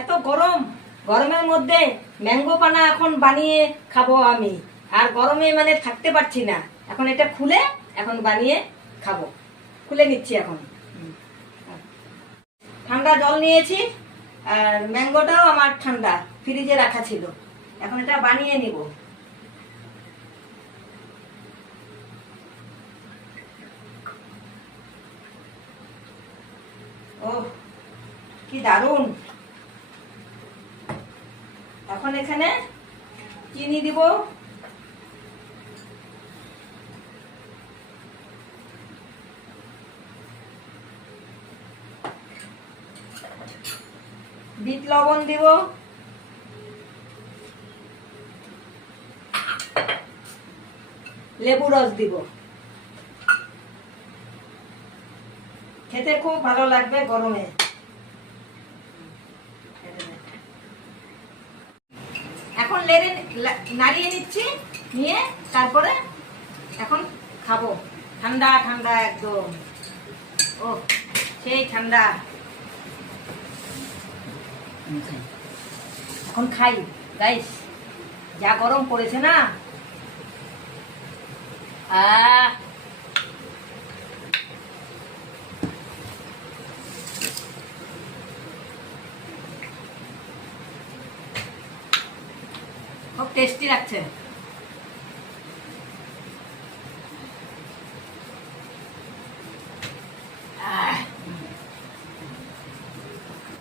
এত গরম, গরমের মধ্যে ম্যাঙ্গো পানা এখন বানিয়ে খাবো আমি। আর গরমে মানে থাকতে পারছি না, এখন এটা খুলে এখন বানিয়ে খাবো। খুলে নিচ্ছি এখন। ঠান্ডা জল নিয়েছি, আর ম্যাঙ্গোটাও আমার ঠান্ডা, ফ্রিজে রাখা ছিল। এখন এটা বানিয়ে নিব। ওহ, কি দারুণ! এখন এখানে চিনি দিব, বিট লবণ দিব, লেবু রস দিব। খেতে খুব ভালো লাগবে গরমে। এখন নাড়িয়ে নিচ্ছি, নিয়ে তারপরে এখন খাবো। ঠান্ডা ঠান্ডা একদম, ও সেই ঠান্ডা। এখন খাই গাইস, যা গরম পড়েছে না। খুব টেস্টি লাগছে।